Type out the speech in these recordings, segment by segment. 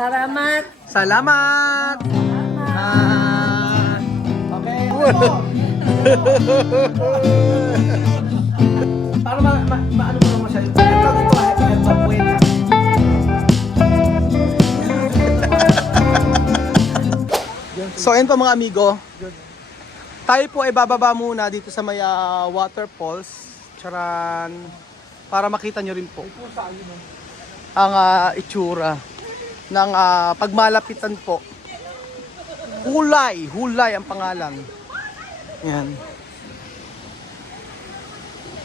Salamat. Salamat! Okay. Para maano mo naman siya. Tawag ito ay mapuweta. So ayun po mga amigo. Tayo po ay bababa muna dito sa may waterfalls. Charan. Para makita nyo rin po ang itsura ng pagmalapitan po. Hulay ang pangalan. Yan.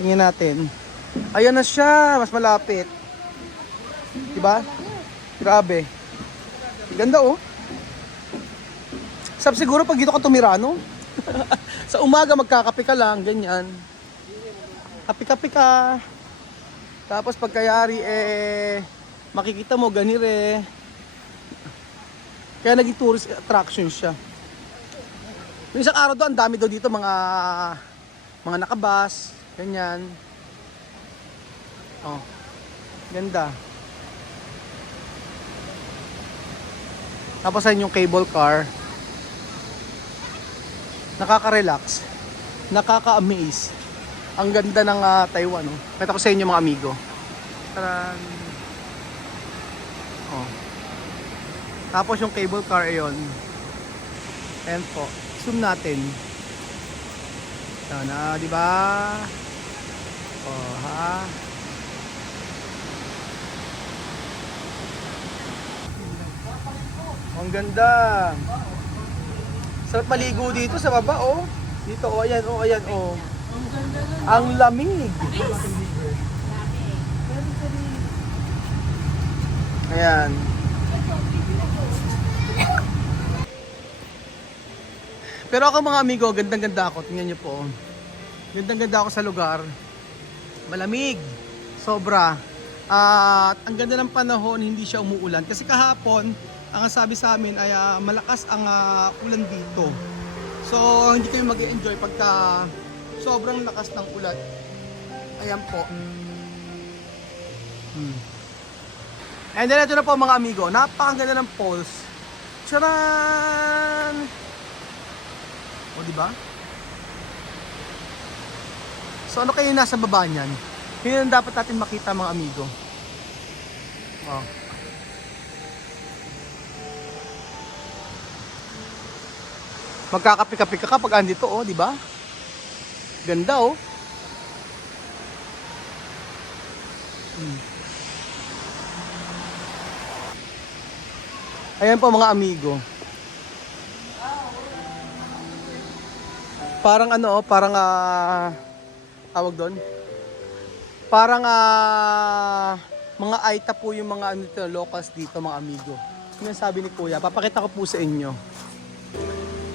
Tingnan natin. Ayan na siya, mas malapit. Diba? Grabe. Ganda oh. Sab siguro pag dito ka tumira, no? Sa umaga magkakape ka lang, ganyan. Kape-kape ka. Tapos pagkayari makikita mo ganire. Kaya naging tourist attraction siya. Yung isang araw doon, ang dami daw dito mga nakabas, ganyan. Oh. Ganda. Tapos ayun yung cable car. Nakaka-relax. Nakaka-amaze. Ang ganda ng Taiwan, oh. Kita ko sa inyo mga amigo. Taran. Oh. Tapos yung cable car ayon. Ayan po. Zoom natin. Sana, di ba? Oh, ha. Ang ganda. Sarap maligo dito sa baba, oh. Dito, oh, ayan, oh, ayan, oh. Ang lamig. Ayan. Pero ako mga amigo, gandang-ganda ako. Tingnan niyo po. Gandang-ganda ako sa lugar. Malamig. Sobra. At ang ganda ng panahon, hindi siya umuulan. Kasi kahapon, ang sabi sa amin ay malakas ang ulan dito. So, hindi kayo mag-enjoy pagka sobrang lakas ng ulan. Ayan po. And then ito na po mga amigo. Napakaganda ng falls. Charan! O, diba? So, ano kayo nasa baba niyan? Yun ang dapat natin makita mga amigo. Wow. Magkakapi-kapi ka kapag andito, oh, diba? Ganda, oh. Ayan po mga amigo. Parang ano, parang tawag doon. Parang mga Aita po yung mga locals dito mga amigo. Yun ang sabi ni Kuya. Papakita ko po sa inyo.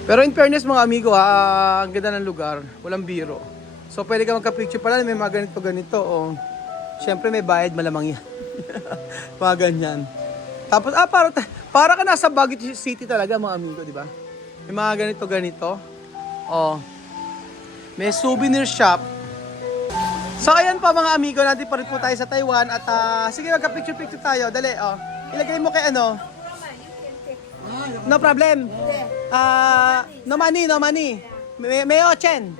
Pero in fairness mga amigo, ang ganda ng lugar. Walang biro. So pwede ka magka-picture pala, may mga ganito. Oh. Siyempre may bayad malamang yan. Mga ganyan. Tapos, para ka nasa Baguio City talaga mga amigo, di ba? May mga ganito. Oh. May souvenir shop. So ayan pa mga amigo, natin pa rin po tayo sa Taiwan. At sige, magka-picture tayo. Dali, oh. Ilagay mo kay ano. No problem. No money. May ochen.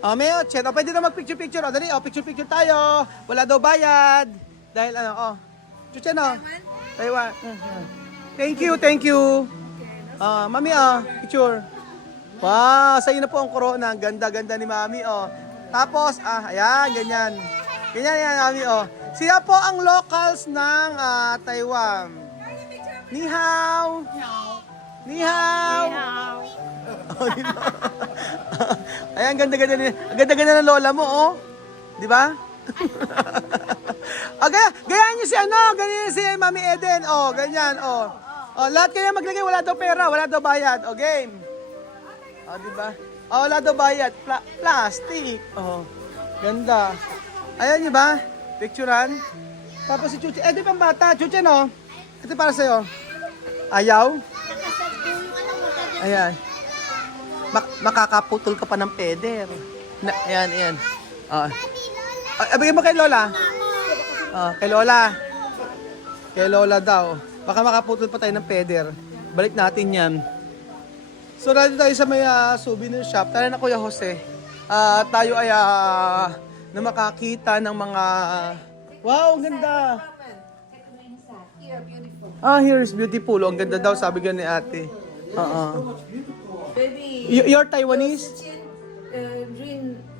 Oh, may ochen. Oh, pwede na mag-picture. Oh, dali, oh, picture tayo. Wala daw bayad. Dahil ano, oh. Chuchen, oh. Taiwan. Thank you. Mami, oh, picture. Wow, sa'yo na po ang corona. Ang ganda ni Mami, oh. Tapos, ayan, ganyan. Ganyan, Mami, oh. Sila po ang locals ng Taiwan. Ni hao. Ni hao. Ayan, ganda ng lola mo, oh. Di ba? Ganyan niyo si ganyan si Mami Eden, oh, ganyan, oh. Oh, lahat kayo maglagay, wala daw pera, wala daw bayad, oh, game. Oh, di ba? Oh, wala daw bayad, plastic. Oh, ganda. Ayan niyo ba? Picturean. Tapos si Chuchi, di ba bata, Chuchi, no? Ito para sa'yo. Ayaw? Ayan. Makakaputol ka pa ng peder. Ayan. Bigyan mo kay Lola. Kay Lola daw. Baka makaputol pa tayo ng peder. Balik natin yan. So, nandito tayo sa may souvenir shop. Tara na Kuya Jose. Tayo ay na makakita ng mga... Wow, ang ganda! Here is beautiful. Ang ganda daw, sabi gan ni ate. Baby, You're Taiwanese?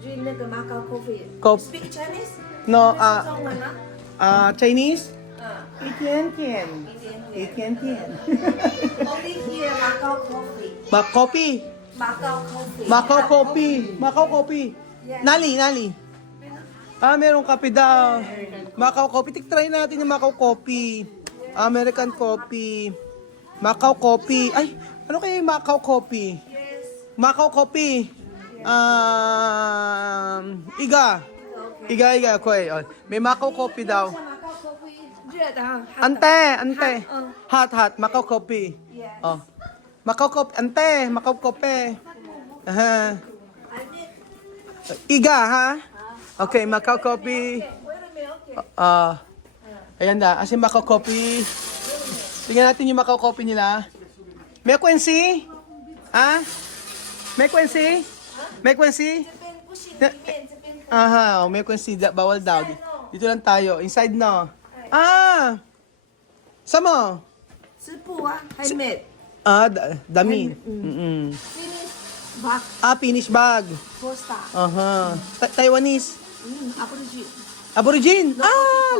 drink 那个 Macau coffee. Coffee. Speak Chinese? No, 中文吗？ Chinese? 嗯，一天天。一点点。一天天。 Only here Macau coffee. Coffee. Macau coffee. Macau coffee. Macau coffee. Nali. Merong kape daw. Macau coffee. Try natin yung Macau coffee. American coffee. Macau coffee. Ay, ano kaya yung Macau coffee? Yes. Macau coffee. Iga. Okay. May Macau coffee daw. Macau coffee 热的啊。 Ante. Hot. Hot. Macau coffee. Yes. Oh. Macau coffee. Ante. Macau coffee. I Aha. need. Iga, ha? Okay, Macau coffee. Wait a minute. Okay. Ayan na. As in, Macau coffee. Tingnan natin yung Macau coffee nila. May Quincy? Ha? May Quincy? May Quincy? 这边不行，里面这边。 May Quincy. Bawal daw. Dito lang tayo. Inside no. Sama? 是布啊，还没。 Dami. Finish back Finish bag. poster. Taiwanese. Aborigine. Aborigine?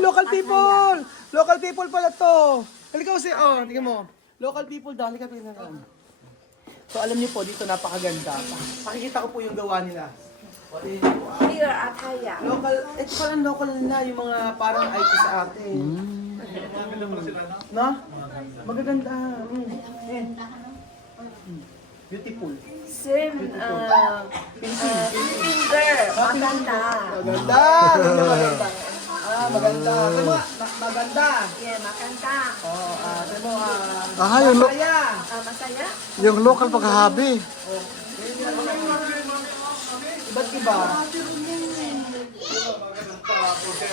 Local people! Local people pala to. Halika kasi, tingnan mo. Local people daw. Halika, tingnan natin. So, alam niyo po, dito napakaganda. Pakikita ko po yung gawa nila. Here Ataya. Local, ito pala local na yung mga parang IT sa atin. No? Magaganda. Beautiful. Same Philippine girl. Maganda. Maganda. Maganda. Ito mo, maganda. Yeah, maganda. Ito mo, Yung, masaya. Masaya? yung local paghahabi. Iba't iba.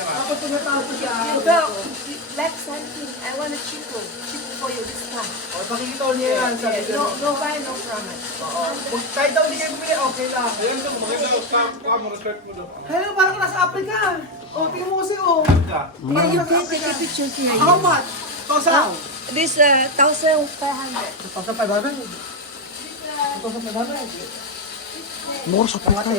Tapos tumatapos siya. Girl, like something. I want a chico. Chico for you this time. Pakikita ko niya yan. Sabi ko. No buy, no promise. Kahit daw hindi kayo bumili, okay lang. Hello, parang ka nasa Africa. Tingnan mo kasi, Yeah, you can take a picture here. How much? Tosa. This 1,500. 1,500. 1,500. Mura sa Afrika.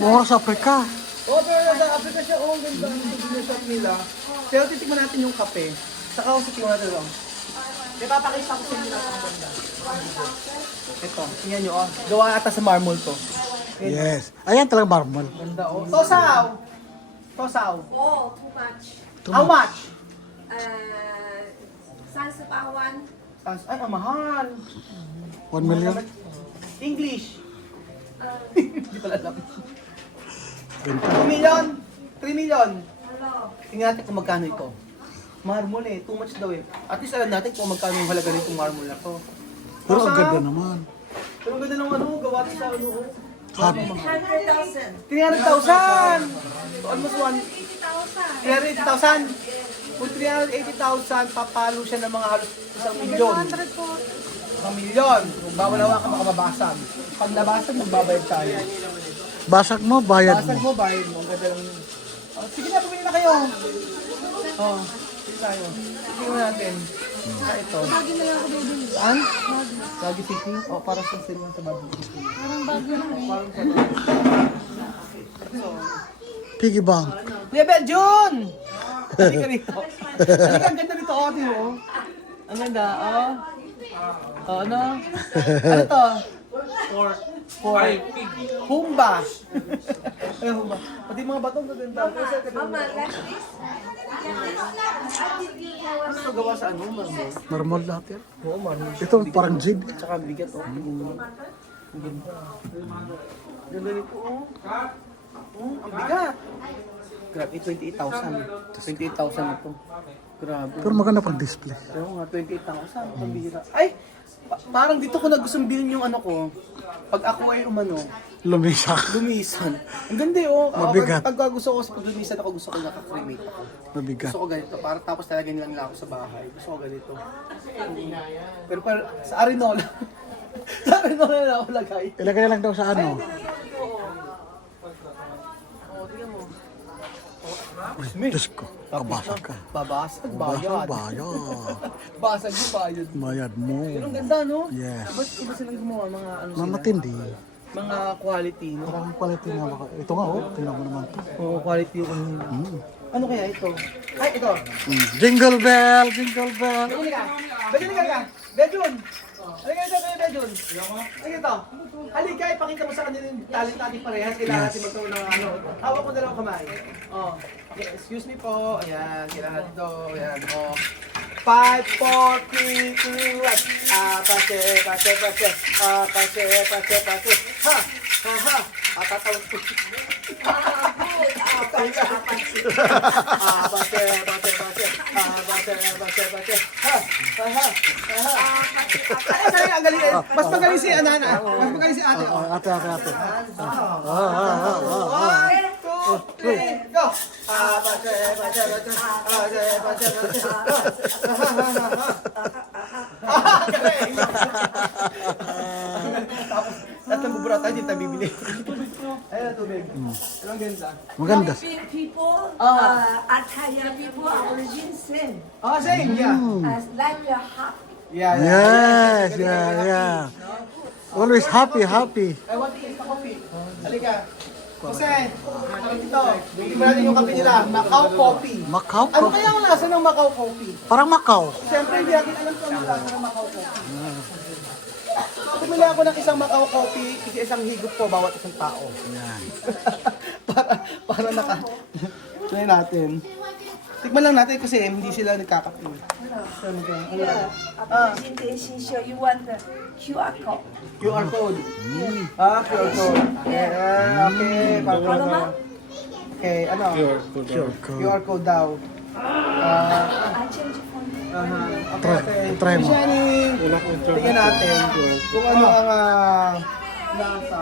Mura sa Afrika. Pero nasa Africa siya, ganda ang souvenir shop nila. Pero titikman natin yung kape. Saka kasi tingnan natin lang. Ipapakita ko sa inyo lang ang ganda. Ito, tingnan nyo, gawa ata sa marble to. Yes. Ayan talaga marble. Ganda, Tosaw! Oh, too much. How much? 38万. Ay, ang mahal. 1 million. English. Hindi pala alam. 2 million? 3 million? Tingnan natin kung magkano ito. Marmol too much daw At least alam natin kung magkano yung halaga nitong marmol na to. Pero ang ganda naman. Pero ang ganda ng gawa sa 300,000. 300,000! So almost 80,000. 380,000? Kung 380,000, papalo siya ng mga halos 1 milyon. 1 milyon. Kung bawal ka makababasag. Pag nabasag, magbabayad tayo. Basag mo, bayad Basag mo. mo, bayad mo. Ang ganda lang. Sige na, bumili na kayo. Sige tayo. Tingnan natin. Ito. Lagi na lang ako bibili. Saan? Lagi City? Para sa sila sa Baguio City. Parang Baguio lang Parang sa Piggy bank. Kuya Jun! Halika rito. Halika, ang ganda rito. Tingnan mo. Ang ganda, ano? Ano to? Humba. Humba. Pati mga batong gaganda. Mama, like this? Ano ito gawa sa ano? Marble lahat yan. Oo, marunong. Ito parang jig. Tsaka ang bigat, Ang ganda. Ganda nito, ang bigat. Grabe, 28,000. 28,000 na to. Grabe. Pero maganda pang display. Oo nga, 28,000. Pambira. Ay! Parang dito ko nagustong bilhin yung ano ko. Pag ako ay umano, Lumisak. lumisan. Ang ganda oh. Mabigat. Pag gusto ko, pag lumisan ako, gusto ko nakakremate ako. Mabigat. Gusto ko ganito. Para tapos talaga nilang ako sa bahay. Gusto ko ganito. Pero sa Arinola. Sa Arinola na ako lagay. Ilagay na lang daw sa ano. Oh, tingnan mo. Diyos ko, kabasag ka. Babasag, Basag bayad. bayad. Basag yung bayad. Bayad mo. Pero ang ganda, no? Yes. Ba't iba silang gumawa? Mga ano sila? Mamatindi. Mga quality, no? Parang quality na baka. Ito nga oh, tingnan mo naman. Oo, quality yung Ano kaya ito? Ay, ito. Jingle bell, jingle bell. Begini ka. Begini ka. Bedun. Halika ito, Bedun. Halika ito. Halika, ipakita mo sa kanila yung talent natin parehas. Kailangan natin magkaroon ng ano. Hawak ko na lang kamay. Oh. Okay, excuse me po. Ayan, kailangan ito. Ayan, oh. 5, 4, 3, 2, 1. Pase. Pase. Ha! Ha! Tatawag ko. Ang galing. Mas magaling si Anana. Mas magaling si ate. Ate. 1, 2, 3, go! Tapos ng bubura tayo, hindi tayo bibili. Ayun ang tubig. Anong ganda? Maganda. Philippine people, Ataya people, origin same. Oh, same, yeah. As like a half. Yeah. Yes, yeah. Always happy. I want to taste the coffee. Halika. Jose, ito. Tingnan natin yung kape nila. Macau Coffee. Macau Ano coffee. kaya ang lasa ng Macau Coffee? Parang Macau. Siyempre, hindi natin alam kung ano lasa ng Macau Coffee. Bumili ako ng isang Macau Coffee, isang higop po bawat isang tao. Yan. para naka... Try natin. Tikman lang natin kasi hindi sila nagkakape. Presentation show you want the QR code. QR code. QR code. Yeah, okay. Okay, ano? QR code daw. I change it for you. Try mo. Tingnan natin kung ano ang lasa.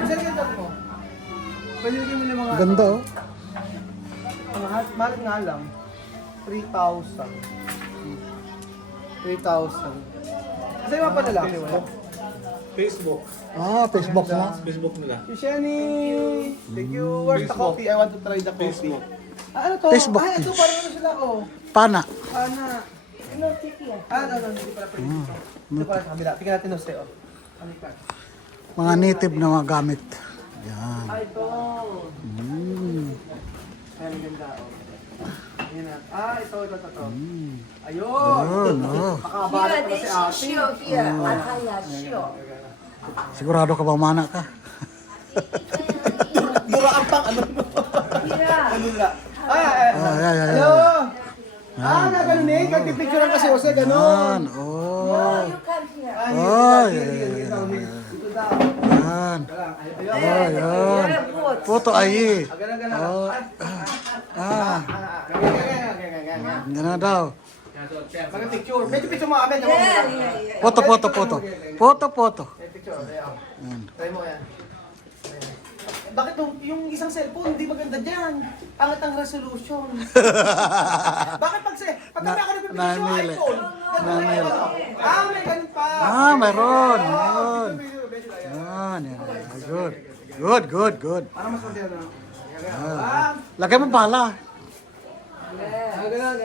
Saan yung mo? Pwede mo ng mga... Ganda oh. Ang mahal nga lang. 3,000. 3,000. Kasi yung mga panalaki wala. Facebook. Facebook mo. Facebook nila. Shani! Thank you. Where's the coffee? I want to try the coffee. Facebook. Ano to? Facebook Ito fish. parang ano sila oh. Pana. Ana. No, take here. No, hindi pala pwede dito. Ito pala sa kabila. Tingnan natin no sa'yo. Ano ka? Mga native na mga gamit. Yan. Ito. Ayan, ang ganda oh. Ayan na. Ito. Ayun. Yun, oh. Makabala Here, pala si this ate. show here. Ataya show. Sigurado ka ba mana ka? Mura ang pang ano. Here. Ano nila? Yeah. Hello. Naganon eh. Kagpipicture kasi Jose, Yan. ganon. Oh. You come here. Dito daw. Yan. Ayun. Yan. Very good. Puto ay. Ganun. Ganun daw. Mag-picture. Medyo picture mo kami. Yeah. Foto. Picture. Ayan. Try mo yan. Bakit yung isang cellphone hindi maganda dyan? Pangat ang resolution. Bakit pag kami ako nagpipicture sa Namili. iPhone? Namili. May ganun pa. Mayroon. Yan. Good. Para mas maganda. Lagay mo pala. Ganun.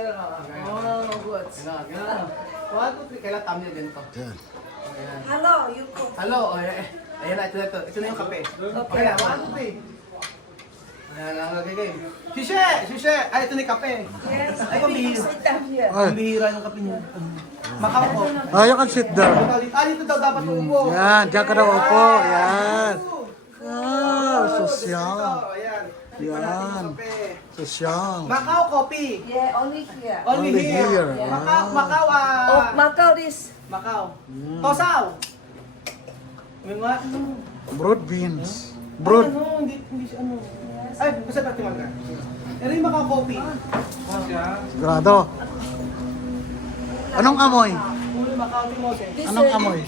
Oh, good. Ganun. 1, 2, 3. Kailan thumbnail ganito? Yan. Hello, you go. Hello. Ayan na, ito. Ito na yung kape. Okay na, 1, 2, 3. Ayan lang, lagay. Shishe! Ay, ito na yung kape. Yes, Ay, maybe you pambihira. sit down here. Ay. Pambihira yung kape niya. Macau po. You can sit down. Dito daw dapat umupo. Yan. Diyan ka daw upo. Yan. Sosyal. Ayan. Yan. Sosyal. Macau coffee. Yeah, only here. Only Only here. here. Macau, Oh, Macau is Macau. Tosaw. Yung nga, Broad beans. Brood. Ay, ano, hindi siya ano. Ay, basta natin ka. Pero yung makakopi. Sigurado. Anong amoy? Ulo makakopi mo, sir. This, Anong amoy?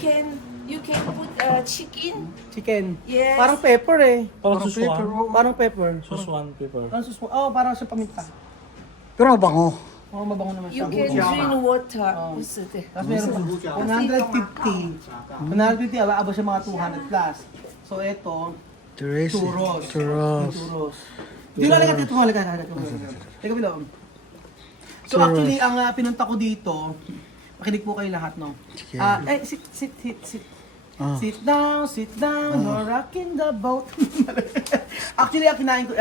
You can put chicken. Chicken. Yes. Parang pepper eh. Parang suswan. Parang pepper. Suswan paper. Parang suswan. Oh, parang siya paminta. Pero mabango. Oh, mabango naman siya. You can drink water. This is it. Tapos meron pa 150. 150, aba siya mga 200 plus. So ito, Tracy. churros. Churros. Churros. Hindi na lang ito, halika. Teka bilog. So actually, ang pinunta ko dito, makinig po kayo lahat, no? Sige. Sit. Sit down, you're rocking the boat. Actually, ang kinain ko,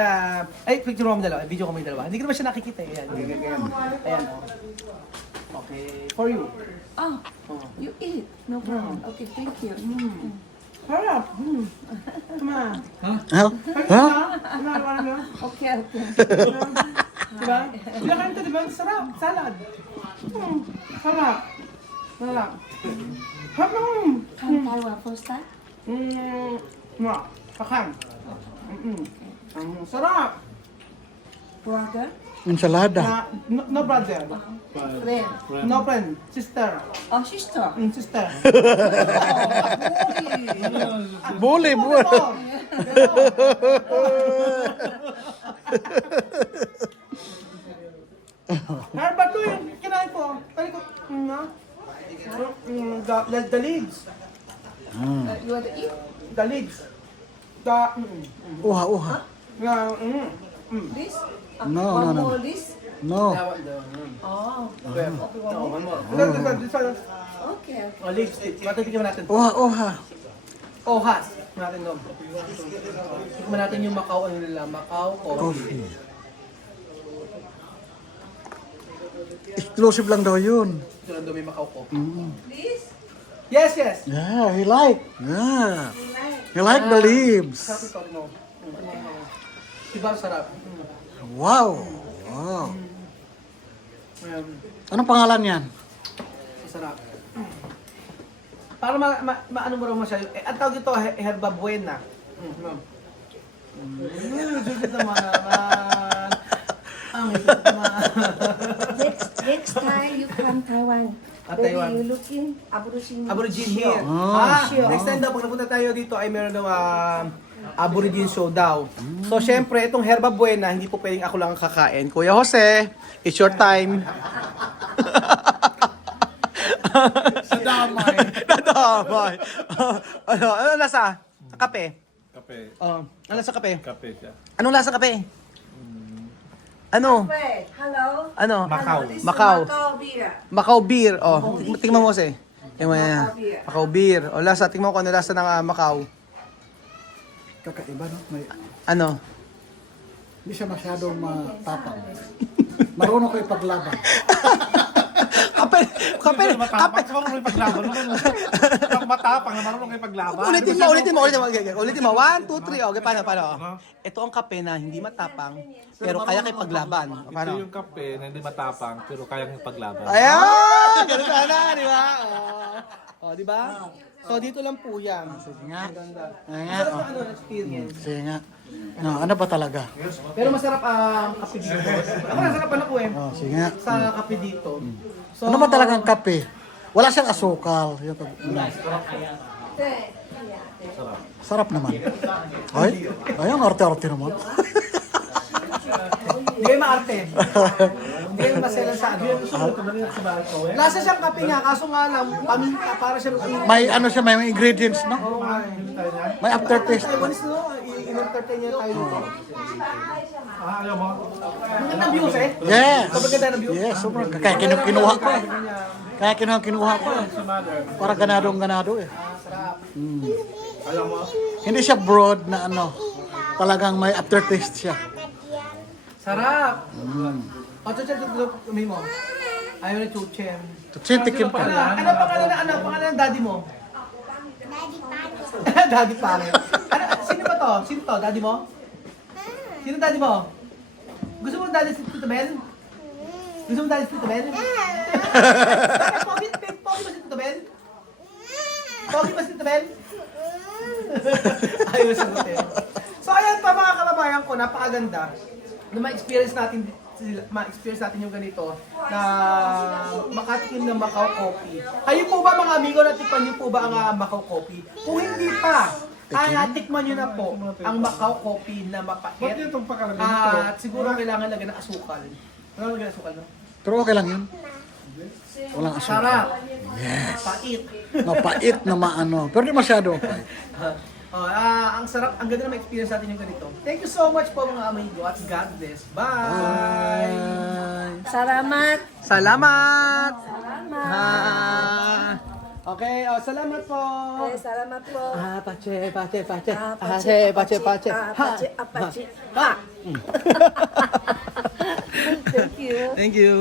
picture mo kami dalawa, video ko kami dalawa. Hindi ko naman siya nakikita eh. Ayan, oh. Okay, for you. Oh, you eat. No problem. Okay, thank you. Harap. Come on. Huh? Okay, okay. Diba? Pinakain ito, diba? Sarap. Salad. Sarap. Sarap. Come Taiwan first time? Kakan. Sarap. Brother? Ensalada. No brother. Friend? No friend. Sister. Oh, sister? Sister. Bully. Harap to yung kinain ko. Talikot. The leaves. You want to eat? The leaves. Uha. This? No. One more this? No. Oh, This one. okay. Oh, leaves. Matitikim natin. Uha. Ohas. Natin doon. Tikman natin yung Macau, ano nila, Macau coffee. Coffee. Exclusive lang daw yun. Ito lang daw may Macau coffee. This? Yes. Yeah, he like. Yeah. He like the leaves. Sarap ito, no? Diba sarap? Wow. Anong pangalan yan? Sarap. Para maano mo rin mo siya. Ang tawag ito, herba buena. Judith naman. Ang higit naman. Next time you come Taiwan. Taiwan. You looking Aborigine here. Sure. Next time daw, pag napunta tayo dito, ay meron daw Aborigine show daw. So, syempre, itong herba buena, hindi po pwedeng ako lang ang kakain. Kuya Jose, it's your time. Nadamay. Ano lasa? Kape. Kape. Ano lasa kape? Kape siya. Anong lasa kape? Ano? Wait, hello? Ano? Macau. This is Macau. Macau beer. Macau beer. Oh, tingnan mo kasi. Tingnan mo yan. Macau beer. Macau beer. O lasa, tingnan mo kung ano lasa ng Macau. Kakaiba, no? Ano? Hindi siya masyadong matapang. Marunong ko ipaglaban. Kape! Matapang. Sa marunong ipaglaban. Matapang na marunong ipaglaban. Ulitin mo. 1, 2, 3. Okay, paano? Ito ang kape na hindi matapang, pero kaya kayo paglaban. Ito Paano? yung kape na hindi matapang pero kayang ipaglaban. Ayan! Ganun sana, di ba? Di ba? So, dito lang po yan. Sige nga. Ganda. Sige nga. Masarap na ano, experience. Sige nga. No, ano ba talaga? Pero masarap ang kape dito. Ako nasarapan ako eh. Sige nga. Sa kape dito. So, Ano ba talagang kape? Wala siyang asukal. Sarap naman. Ay, ang arte-arte naman. Hindi kayo maarte. Hindi kayo maselan sa ano. Lasa siyang kape nga, kaso nga lang, paminta, para siyang May ano siya, may ingredients, no? Oo nga eh. May aftertaste. Taiwanese no, in-entertain niya tayo dito. Ayaw mo? Magandang views eh. Yes. Sobrang ganda ng view. Yes, sobrang. Kaya kinuha ko eh. Kaya kinuha ko eh. Para ganadong-ganado eh. Ayaw mo? Hindi siya broad na ano. Talagang may aftertaste siya. Sarap! O, chuchen, kami mo. Ayaw na chuchen. Tikim ka. Ano pangalan ng daddy mo? Daddy Pare. Sino ba to? Sino to? Daddy mo? Sino daddy mo? Gusto mo daddy si Tito Bel? Gusto mo daddy si Tito Bel? Pogi ba si Tito Bel? Pogi ba si Tito Bel? Ayaw na sagutin. ko, napakaganda na ma-experience natin yung ganito na makatikim ng Macau Coffee. Kayo po ba mga amigo, natikman niyo po ba ang Macau Coffee? Kung hindi pa, natikman niyo na po ang Macau Coffee na Ba't mapait. yun itong pakalagay nito? At siguro kailangan lagyan ng asukal. Kailangan lagyan ng asukal, no? Pero okay lang yun. Walang asukal. Sarap. Yes. Pait. Mapait na maano. Pero di masyado. Ang sarap, ang ganda na ma-experience natin yung ganito. Thank you so much po mga amigo at God bless. Bye! Salamat. Salamat! Salamat. Okay, salamat po! Salamat po. Pache, pache, pache. Pache, Pache, pache. Apache, apache. Ha. Thank you. Thank you.